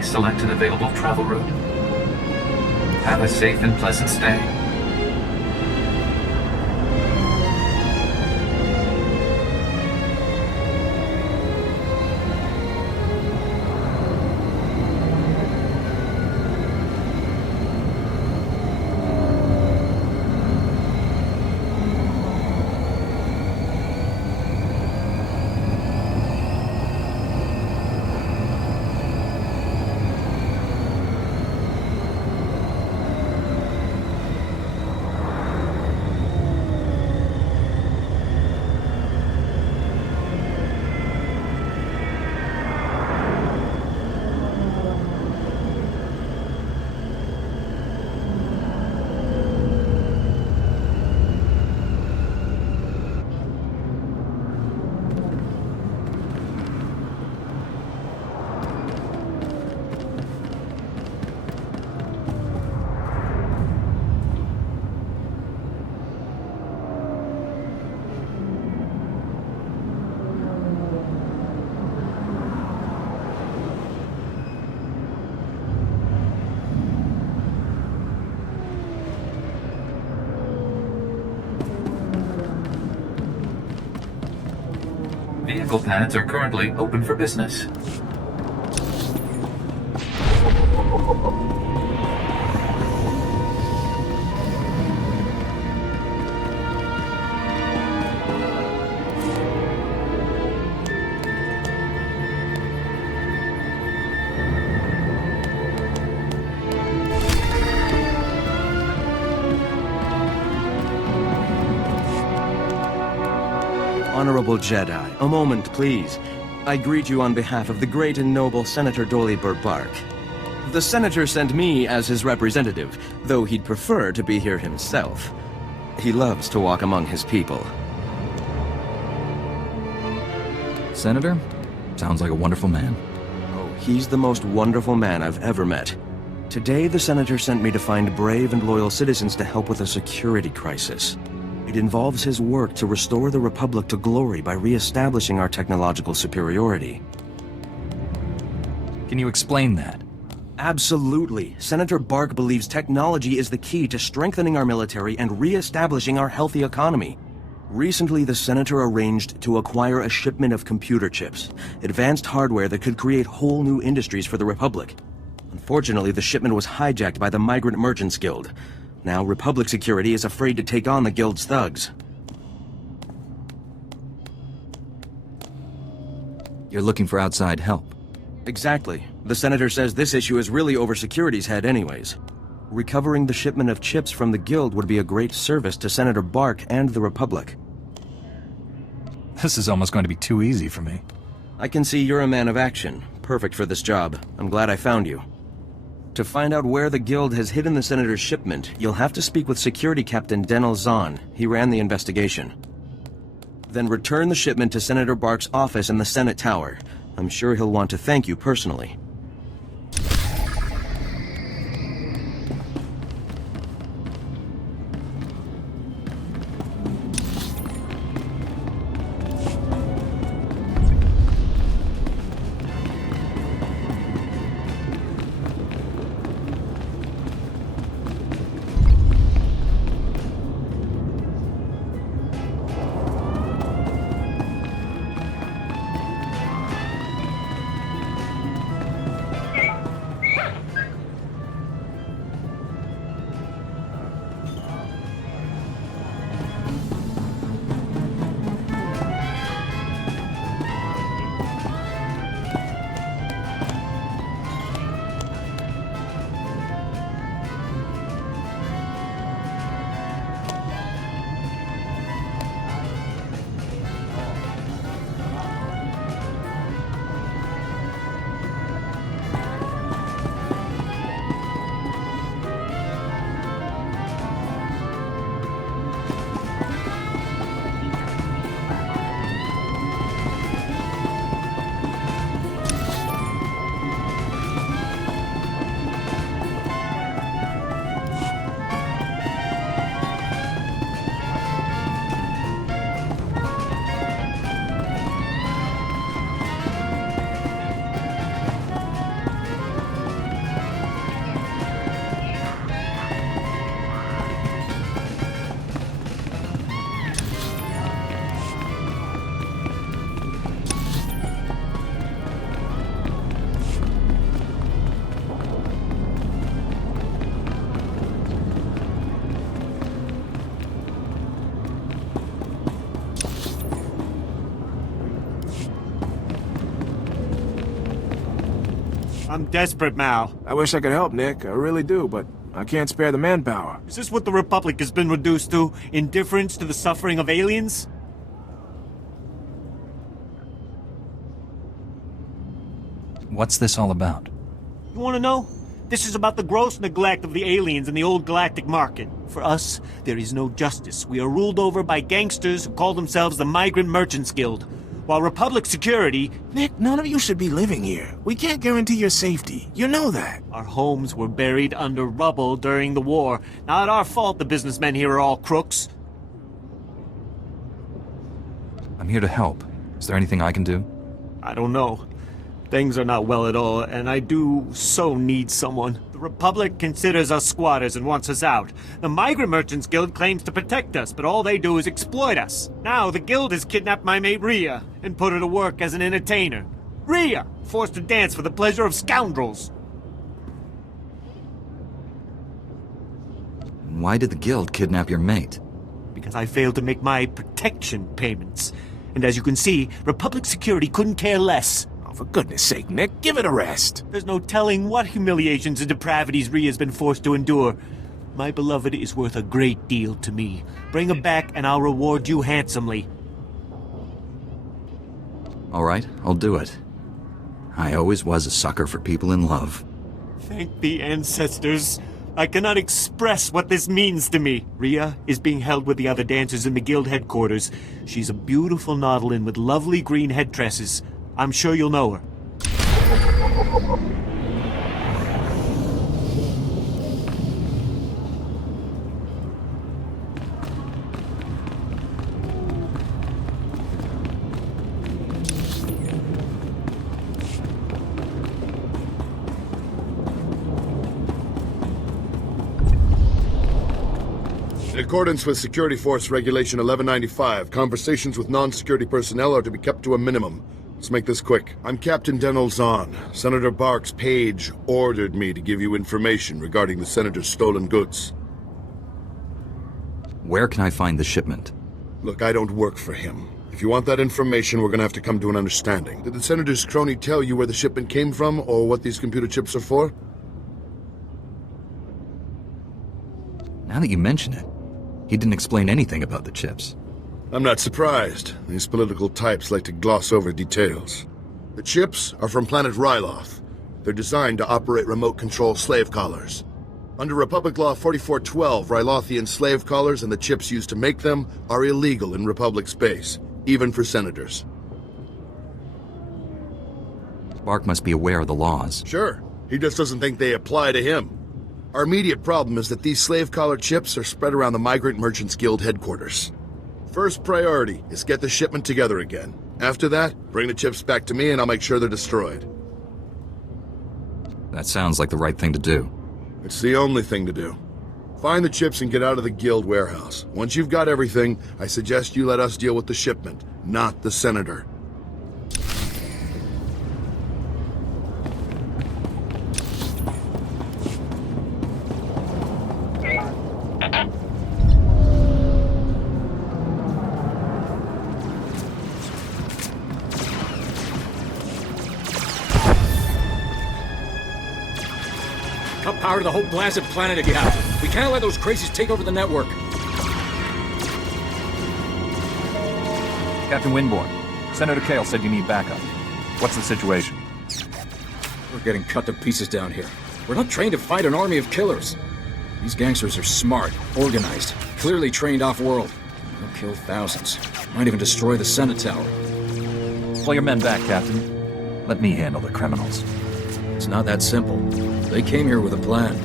Please select an available travel route. Have a safe and pleasant stay. Vehicle pads are currently open for business. Honorable Jedi, a moment, please. I greet you on behalf of the great and noble Senator Dolly Burbark. The Senator sent me as his representative, though he'd prefer to be here himself. He loves to walk among his people. Senator? Sounds like a wonderful man. Oh, he's the most wonderful man I've ever met. Today, the Senator sent me to find brave and loyal citizens to help with a security crisis. It involves his work to restore the Republic to glory by re-establishing our technological superiority. Can you explain that? Absolutely. Senator Bark believes technology is the key to strengthening our military and re-establishing our healthy economy. Recently, the Senator arranged to acquire a shipment of computer chips, advanced hardware that could create whole new industries for the Republic. Unfortunately, the shipment was hijacked by the Migrant Merchants Guild. Now, Republic security is afraid to take on the Guild's thugs. You're looking for outside help. Exactly. The Senator says this issue is really over security's head anyways. Recovering the shipment of chips from the Guild would be a great service to Senator Bark and the Republic. This is almost going to be too easy for me. I can see you're a man of action. Perfect for this job. I'm glad I found you. To find out where the Guild has hidden the Senator's shipment, you'll have to speak with Security Captain Denel Zahn. He ran the investigation. Then return the shipment to Senator Bark's office in the Senate Tower. I'm sure he'll want to thank you personally. I'm desperate, Mal. I wish I could help, Nick. I really do, but I can't spare the manpower. Is this what the Republic has been reduced to? Indifference to the suffering of aliens? What's this all about? You want to know? This is about the gross neglect of the aliens in the old galactic market. For us, there is no justice. We are ruled over by gangsters who call themselves the Migrant Merchants Guild. While Republic security... Nick, none of you should be living here. We can't guarantee your safety. You know that. Our homes were buried under rubble during the war. Not our fault the businessmen here are all crooks. I'm here to help. Is there anything I can do? I don't know. Things are not well at all, and I do so need someone. The Republic considers us squatters and wants us out. The Migrant Merchants Guild claims to protect us, but all they do is exploit us. Now, the Guild has kidnapped my mate Rhea and put her to work as an entertainer. Rhea! Forced to dance for the pleasure of scoundrels. Why did the Guild kidnap your mate? Because I failed to make my protection payments. And as you can see, Republic security couldn't care less. Oh, for goodness sake, Nick, give it a rest. There's no telling what humiliations and depravities Rhea's been forced to endure. My beloved is worth a great deal to me. Bring her back and I'll reward you handsomely. All right, I'll do it. I always was a sucker for people in love. Thank the ancestors. I cannot express what this means to me. Rhea is being held with the other dancers in the guild headquarters. She's a beautiful Nautilin with lovely green head tresses. I'm sure you'll know her. In accordance with Security Force Regulation 1195, conversations with non-security personnel are to be kept to a minimum. Let's make this quick. I'm Captain Denel Zahn. Senator Bark's page ordered me to give you information regarding the Senator's stolen goods. Where can I find the shipment? Look, I don't work for him. If you want that information, we're gonna have to come to an understanding. Did the Senator's crony tell you where the shipment came from, or what these computer chips are for? Now that you mention it, he didn't explain anything about the chips. I'm not surprised. These political types like to gloss over details. The chips are from planet Ryloth. They're designed to operate remote control slave collars. Under Republic Law 4412, Rylothian slave collars and the chips used to make them are illegal in Republic space, even for senators. Bark must be aware of the laws. Sure, he just doesn't think they apply to him. Our immediate problem is that these slave collar chips are spread around the Migrant Merchants Guild headquarters. First priority is get the shipment together again. After that, bring the chips back to me and I'll make sure they're destroyed. That sounds like the right thing to do. It's the only thing to do. Find the chips and get out of the Guild warehouse. Once you've got everything, I suggest you let us deal with the shipment, not the Senator. Cut power to the whole blasted planet if you have to. We can't let those crazies take over the network. Captain Winborn, Senator Kale said you need backup. What's the situation? We're getting cut to pieces down here. We're not trained to fight an army of killers. These gangsters are smart, organized, clearly trained off-world. They'll kill thousands. Might even destroy the Senate Tower. Pull your men back, Captain. Let me handle the criminals. It's not that simple. They came here with a plan.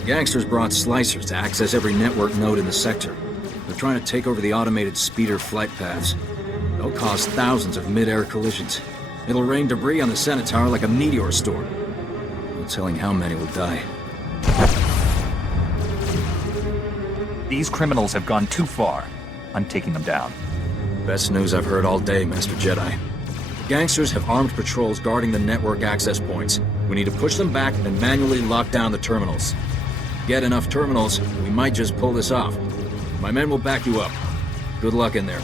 The gangsters brought slicers to access every network node in the sector. They're trying to take over the automated speeder flight paths. They'll cause thousands of mid-air collisions. It'll rain debris on the Senate Tower like a meteor storm. No telling how many will die. These criminals have gone too far. I'm taking them down. Best news I've heard all day, Master Jedi. The gangsters have armed patrols guarding the network access points. We need to push them back and manually lock down the terminals. Get enough terminals, we might just pull this off. My men will back you up. Good luck in there.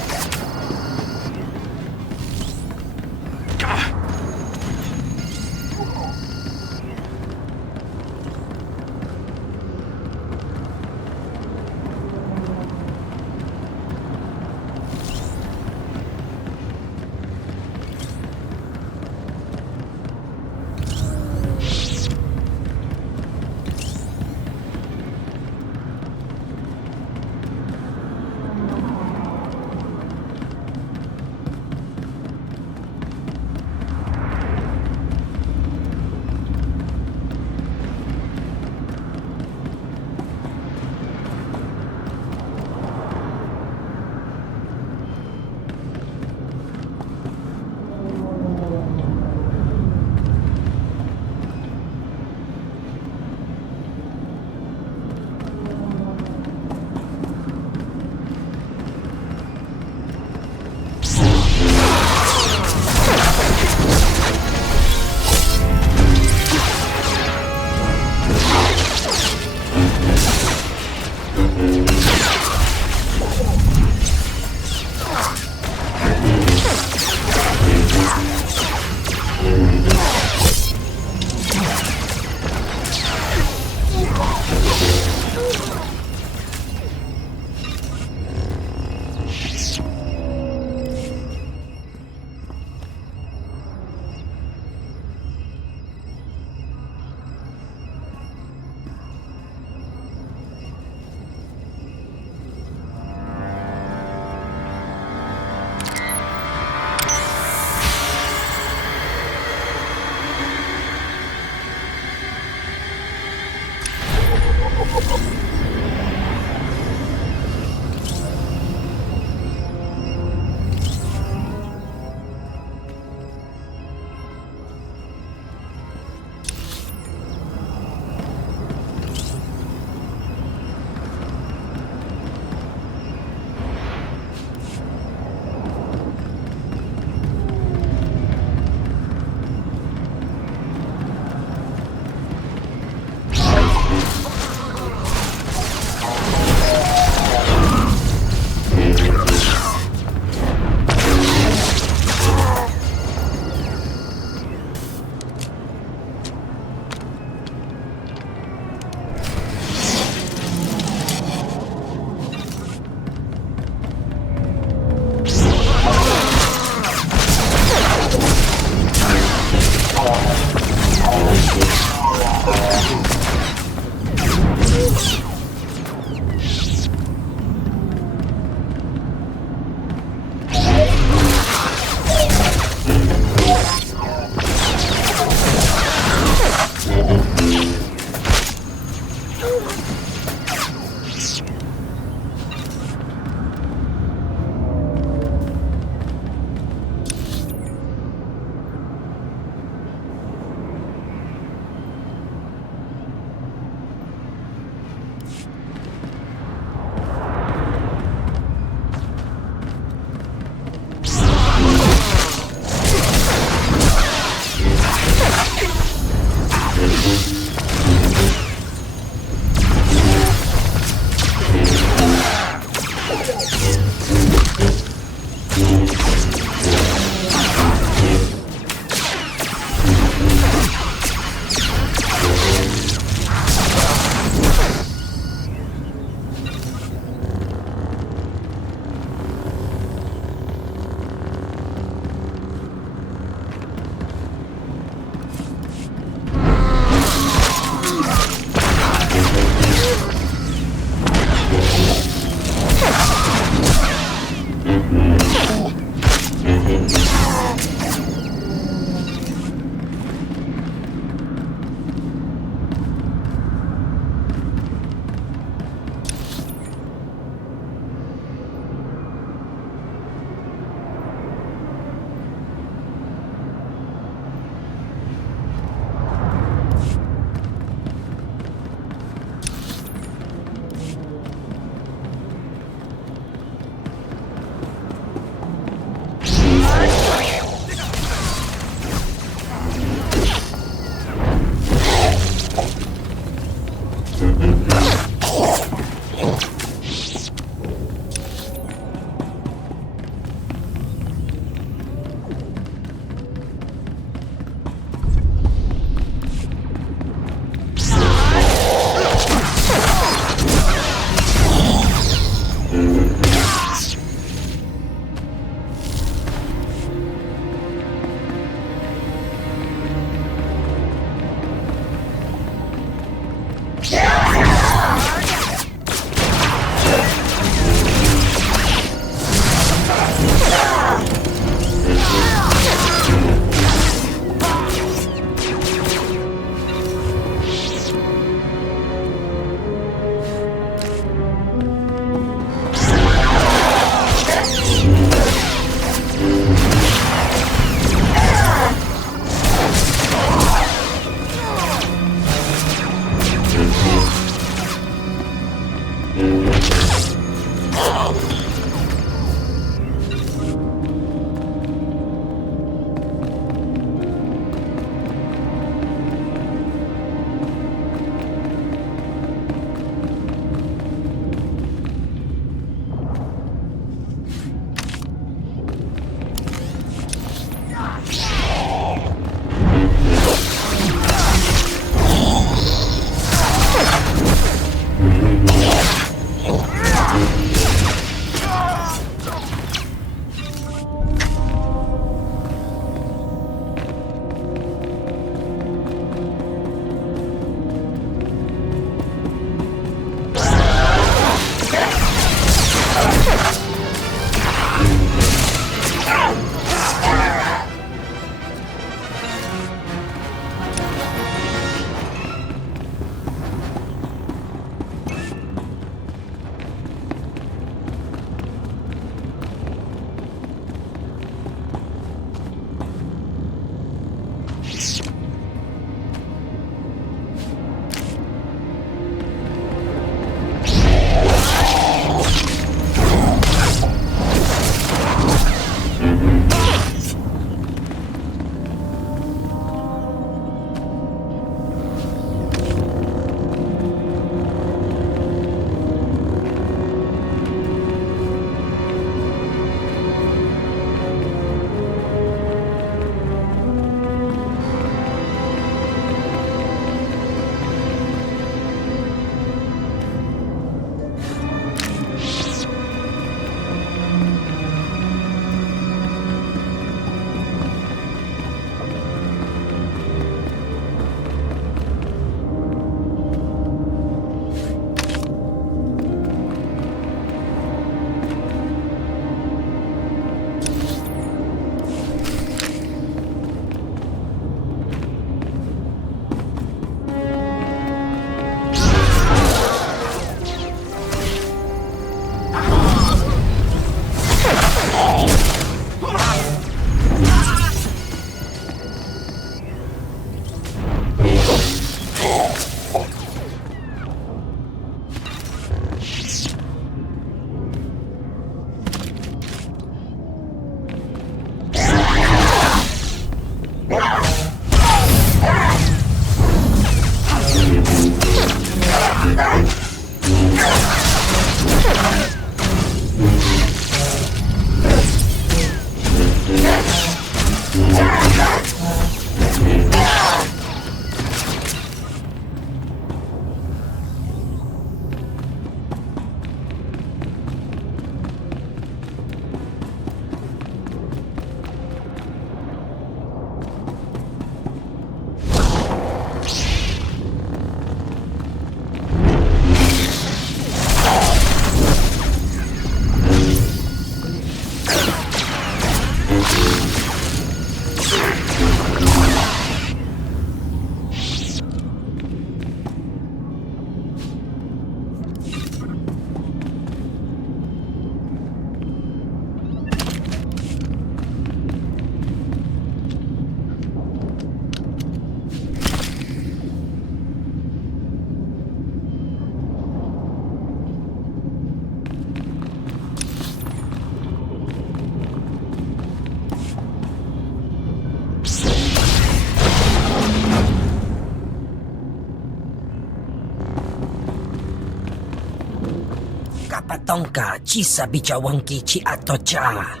Papatonka chisa bichawanki chi atocha.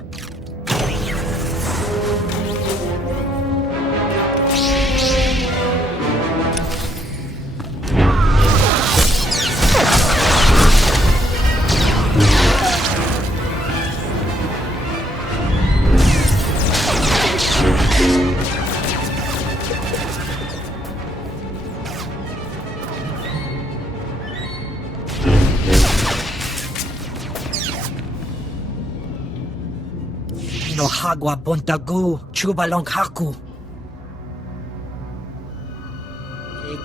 No hagwa bontagu chubalong haku.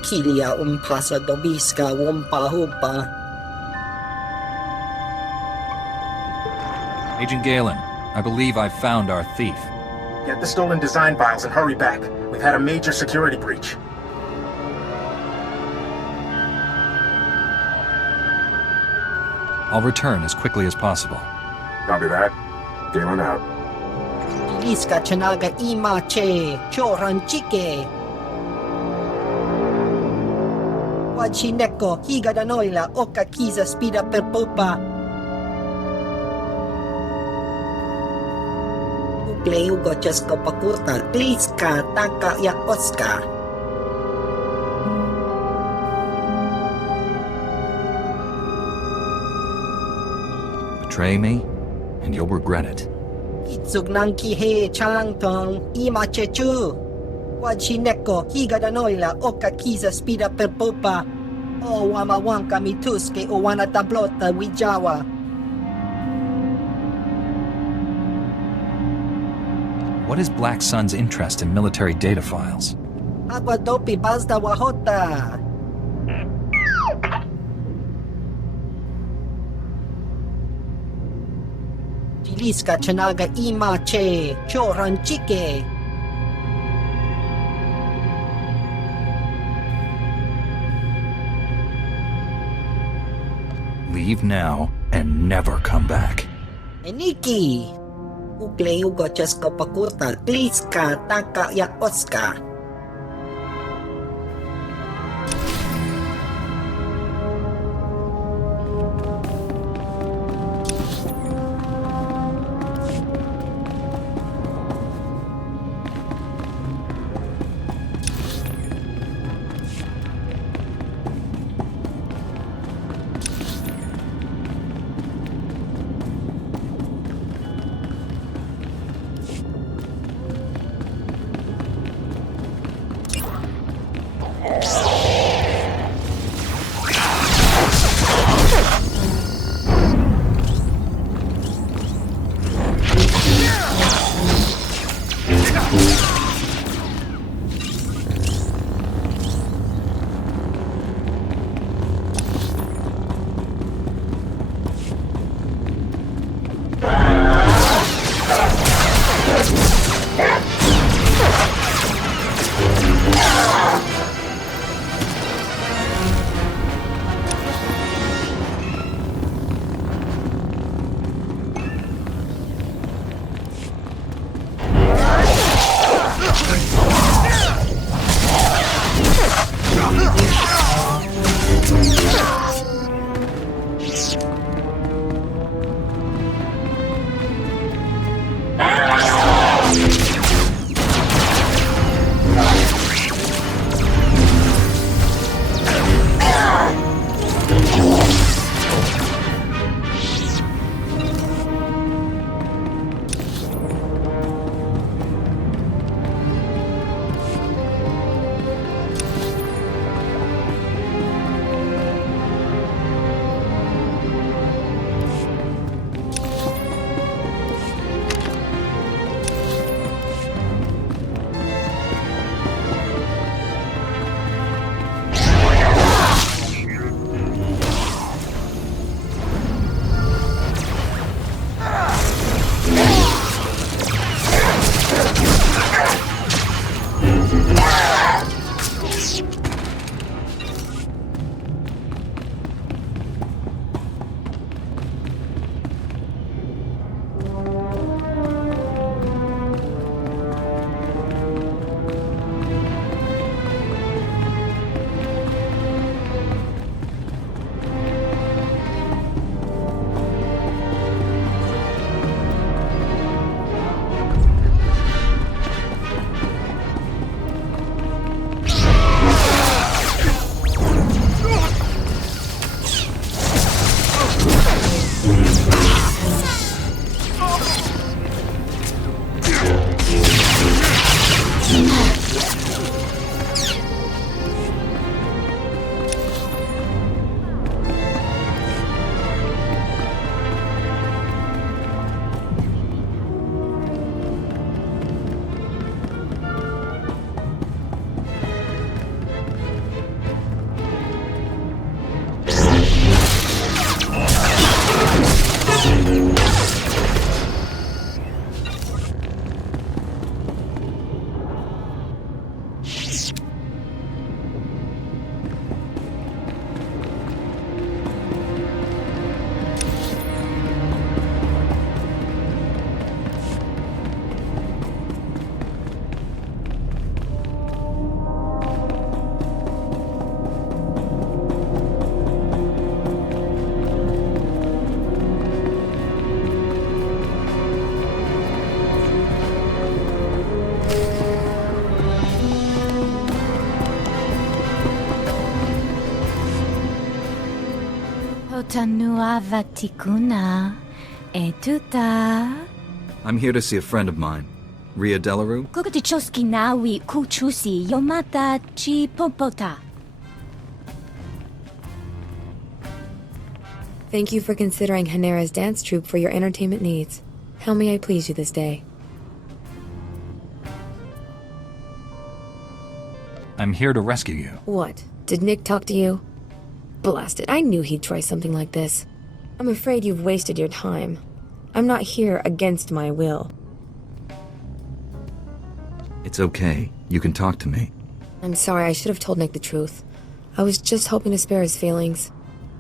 Kilia umpasa dobiska wumpahupa. Agent Galen, I believe I've found our thief. Get the stolen design files and hurry back. We've had a major security breach. I'll return as quickly as possible. Copy that. Galen out. Liska chanaga ima che choran chike. Wachineko higa da noila oka kiza spida per popa. Ugo chesko pakurta pliska taka yakoska. Betray me, and you'll regret it. Itsug nang kihe chalangtong ima chechu. Wachineko higa da noila oka kiza spida per popa. O wamawanka mituske o wana tablota wijawa. What is Black Sun's interest in military data files? Agua dopi bazda wahota. Liska chanaga ima che choran chike. Leave now and never come back. Eniki. Ugle ugo chesko pakurta pliska taka yakoska. Potanua Vaticuna. Etuta. I'm here to see a friend of mine. Ria Delarue? Kukutichoski nawi kuchusi yomata chi popota. Thank you for considering Hanera's dance troupe for your entertainment needs. How may I please you this day? I'm here to rescue you. What? Did Nick talk to you? Blast it, I knew he'd try something like this. I'm afraid you've wasted your time. I'm not here against my will. It's okay. You can talk to me. I'm sorry, I should have told Nick the truth. I was just hoping to spare his feelings.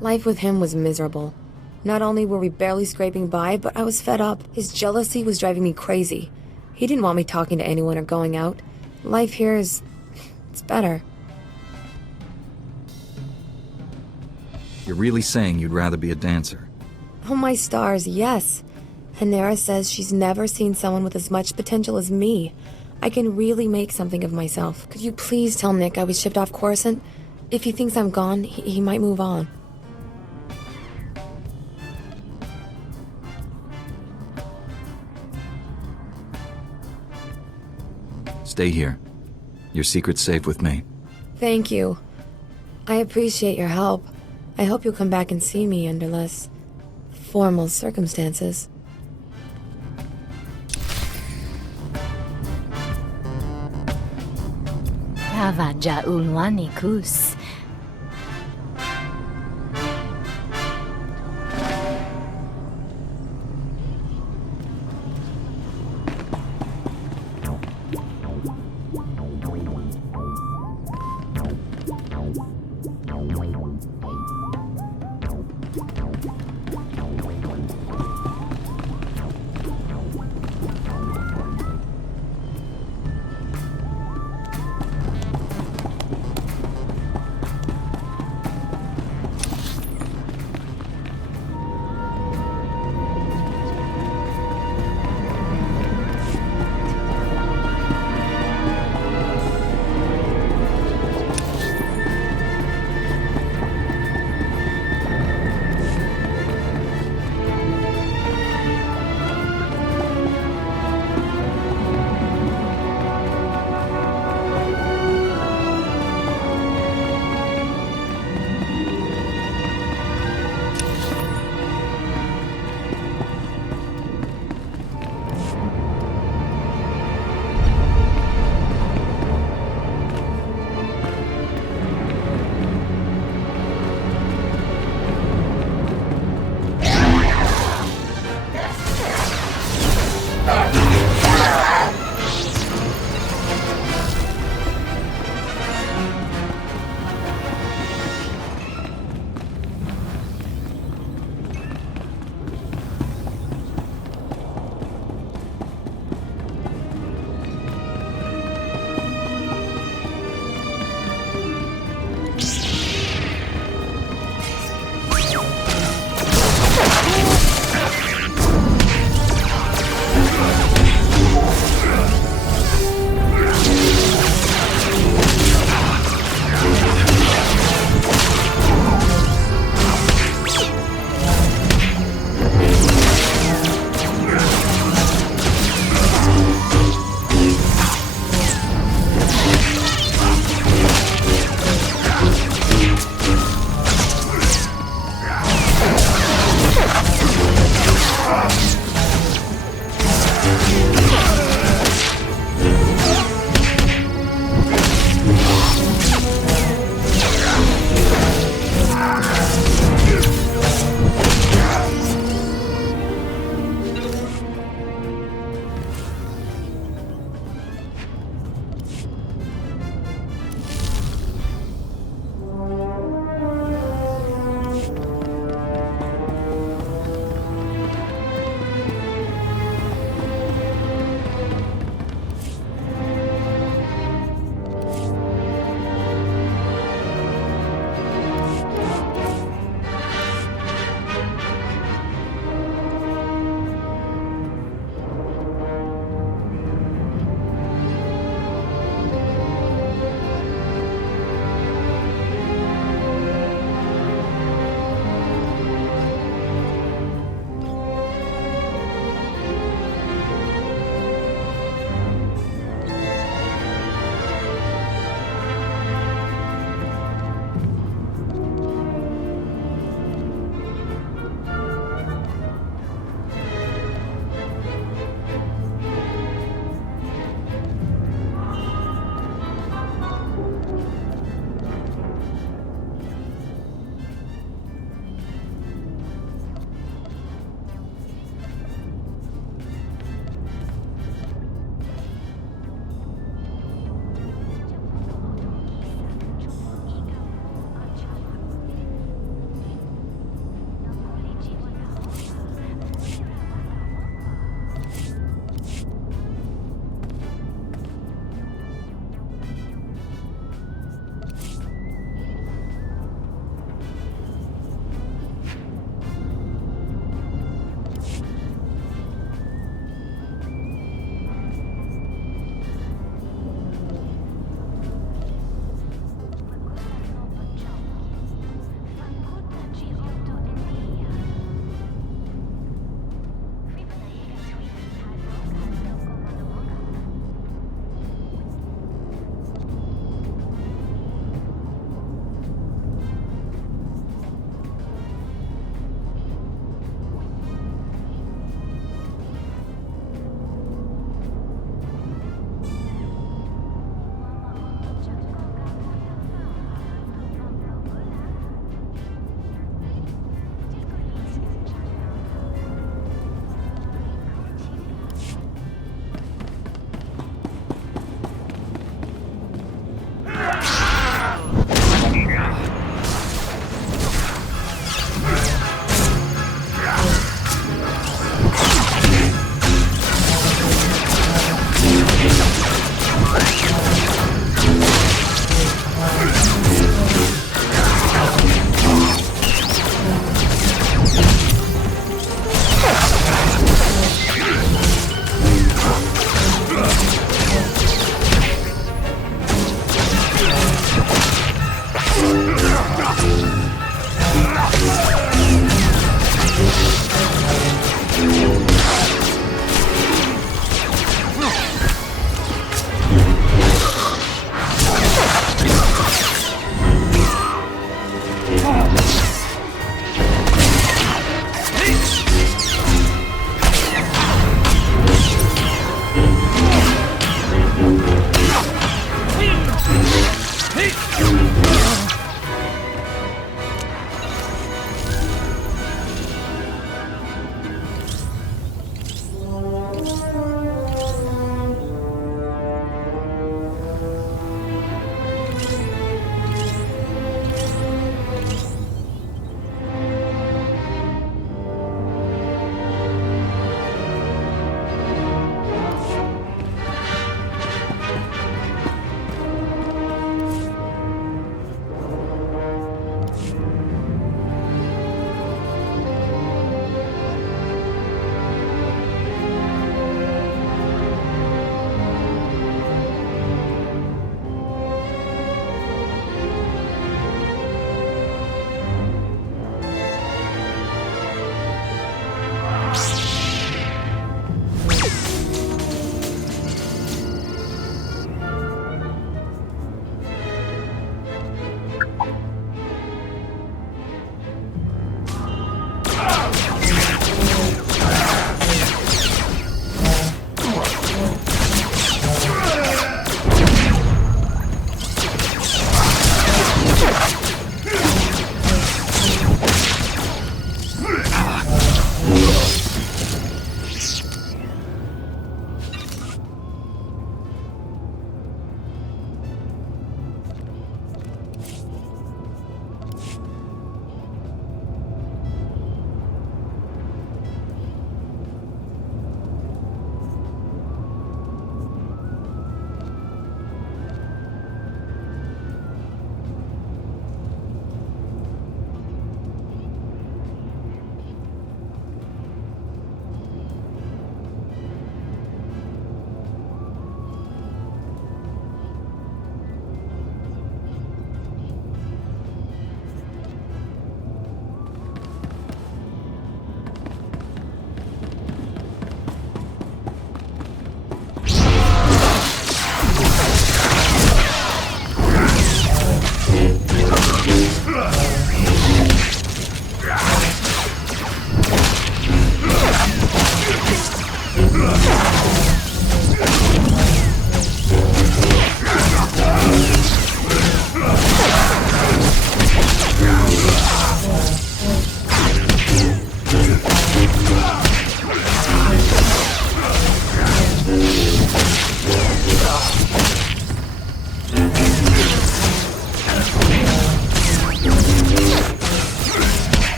Life with him was miserable. Not only were we barely scraping by, but I was fed up. His jealousy was driving me crazy. He didn't want me talking to anyone or going out. Life here is... it's better. You're really saying you'd rather be a dancer? Oh my stars, yes. Hanera says she's never seen someone with as much potential as me. I can really make something of myself. Could you please tell Nick I was shipped off Coruscant? If he thinks I'm gone, he might move on. Stay here. Your secret's safe with me. Thank you. I appreciate your help. I hope you'll come back and see me under less formal circumstances. Havaja ulwanikus.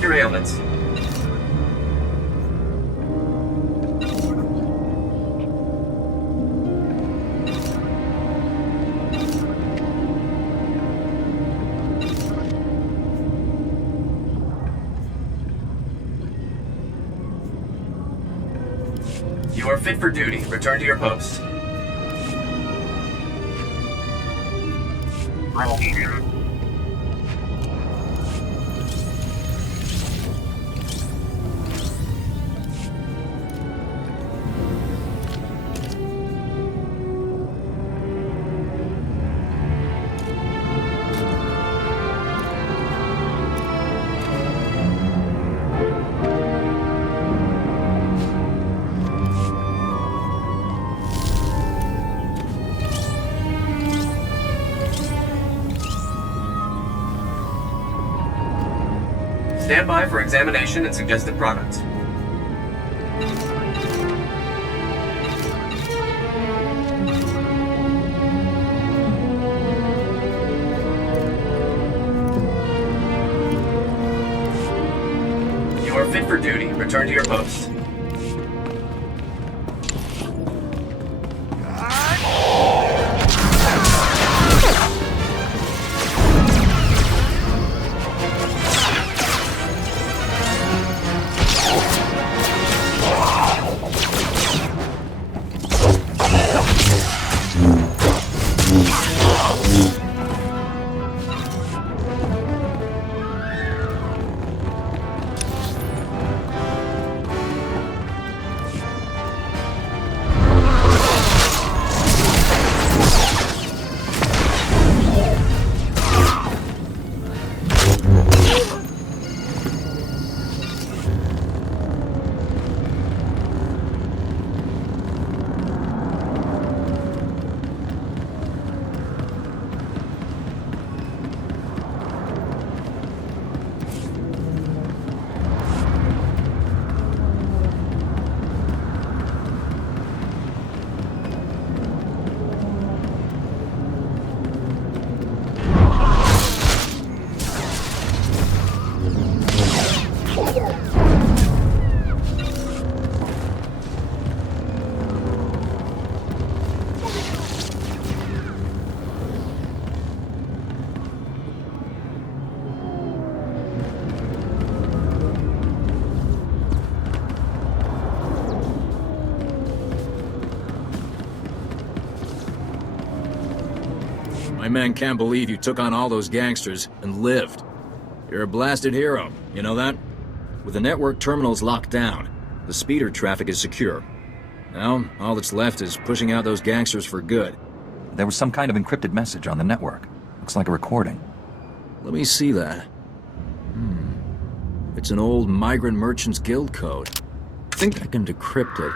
report your ailments. You are fit for duty. Return to your post. Stand by for examination and suggested products. You are fit for duty. Return to your post. My men can't believe you took on all those gangsters and lived. You're a blasted hero, you know that? With the network terminals locked down, the speeder traffic is secure. Now, all that's left is pushing out those gangsters for good. There was some kind of encrypted message on the network. Looks like a recording. Let me see that. It's an old Migrant Merchants Guild code. I think I can decrypt it.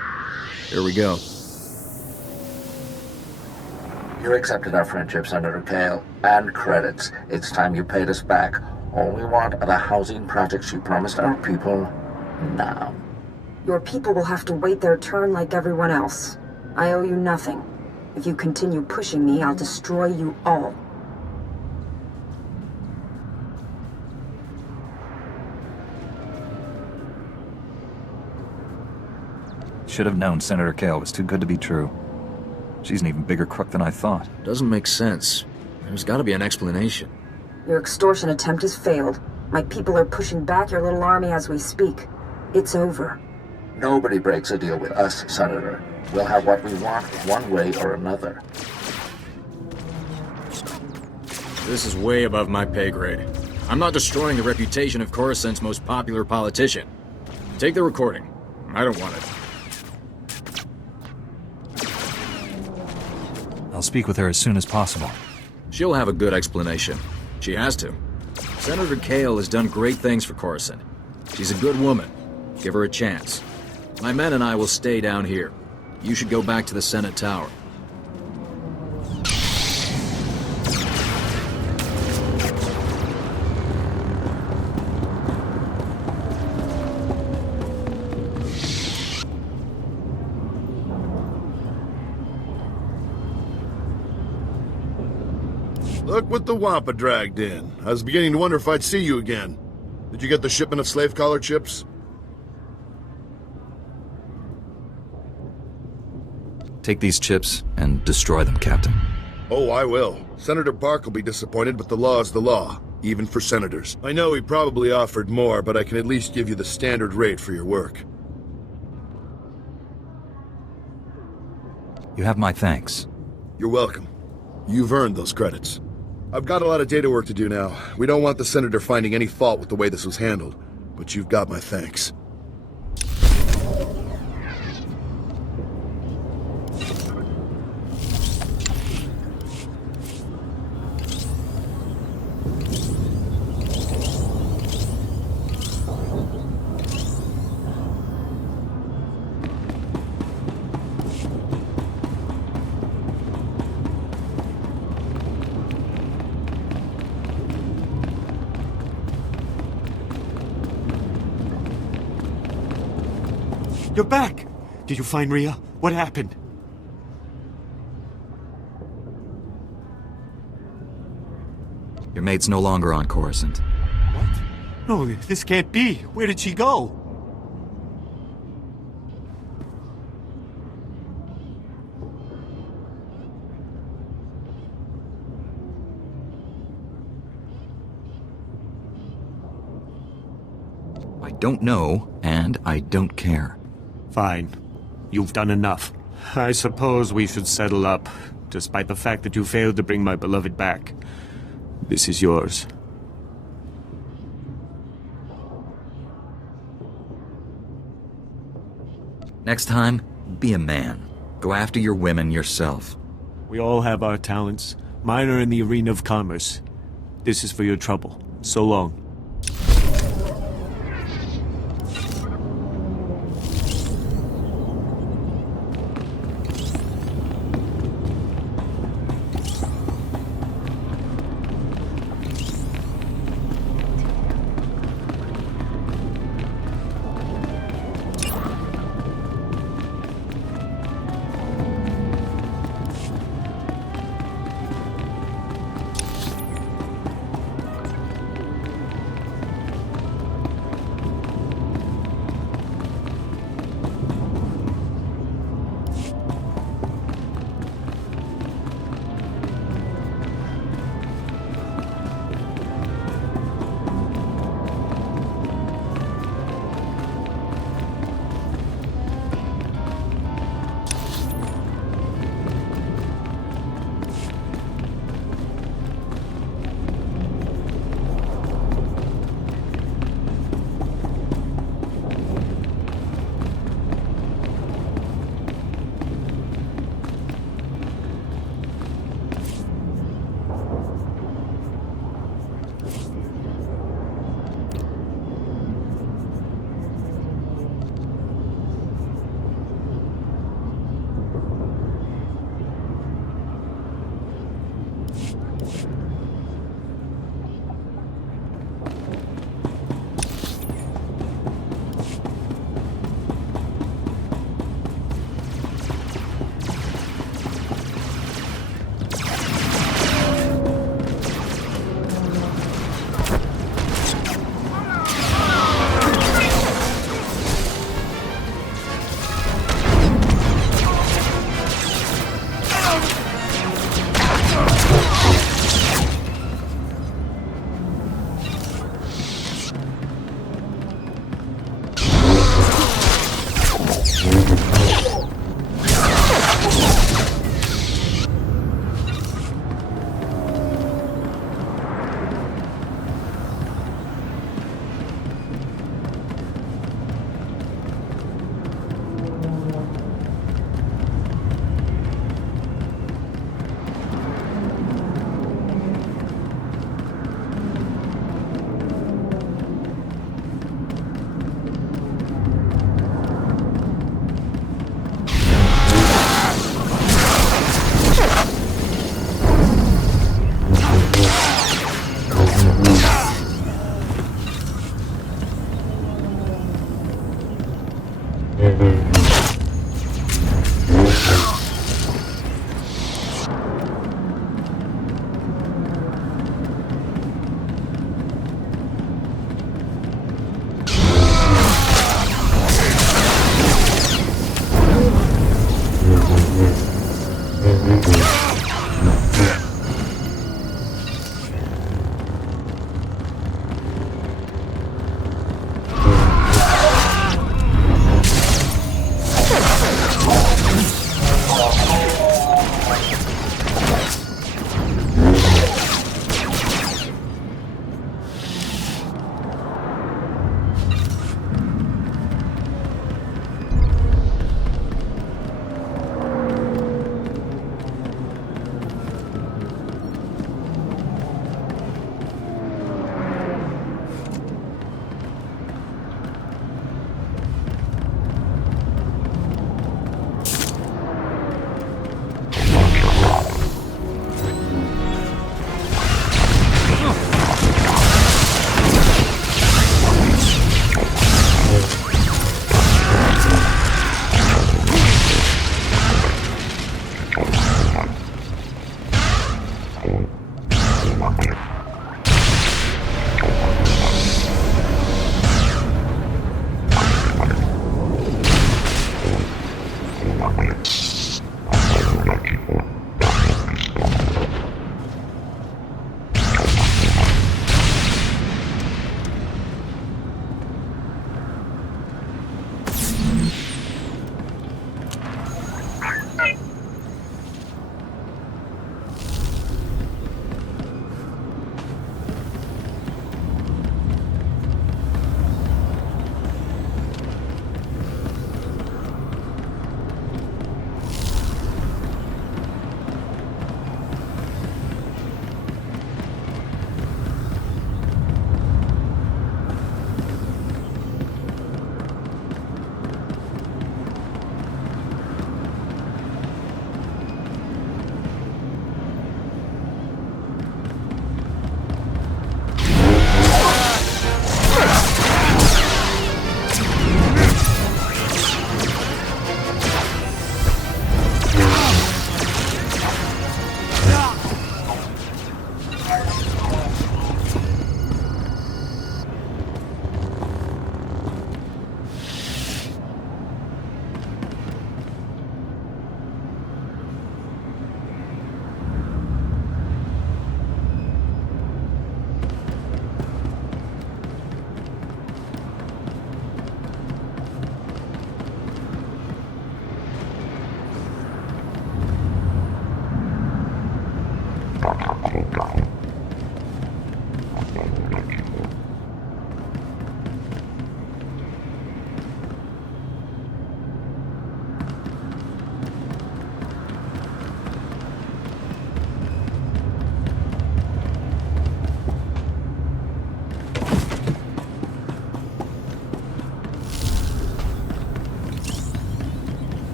Here we go. You accepted our friendship, Senator Kale, and credits. It's time you paid us back. All we want are the housing projects you promised our people now. Your people will have to wait their turn like everyone else. I owe you nothing. If you continue pushing me, I'll destroy you all. Should have known Senator Kale was too good to be true. She's an even bigger crook than I thought. Doesn't make sense. There's gotta be an explanation. Your extortion attempt has failed. My people are pushing back your little army as we speak. It's over. Nobody breaks a deal with us, Senator. We'll have what we want one way or another. This is way above my pay grade. I'm not destroying the reputation of Coruscant's most popular politician. Take the recording. I don't want it. I'll speak with her as soon as possible. She'll have a good explanation. She has to. Senator Kale has done great things for Coruscant. She's a good woman. Give her a chance. My men and I will stay down here. You should go back to the Senate Tower. Look what the Wampa dragged in. I was beginning to wonder if I'd see you again. Did you get the shipment of slave collar chips? Take these chips and destroy them, Captain. Oh, I will. Senator Bark will be disappointed, but the law is the law, even for senators. I know he probably offered more, but I can at least give you the standard rate for your work. You have my thanks. You're welcome. You've earned those credits. I've got a lot of data work to do now. We don't want the Senator finding any fault with the way this was handled, but you've got my thanks. You're back! Did you find Rhea? What happened? Your mate's no longer on Coruscant. What? No, this can't be. Where did she go? I don't know, and I don't care. Fine. You've done enough. I suppose we should settle up, despite the fact that you failed to bring my beloved back. This is yours. Next time, be a man. Go after your women yourself. We all have our talents. Mine are in the arena of commerce. This is for your trouble. So long.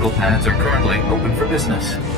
Vehicle pads are currently open for business.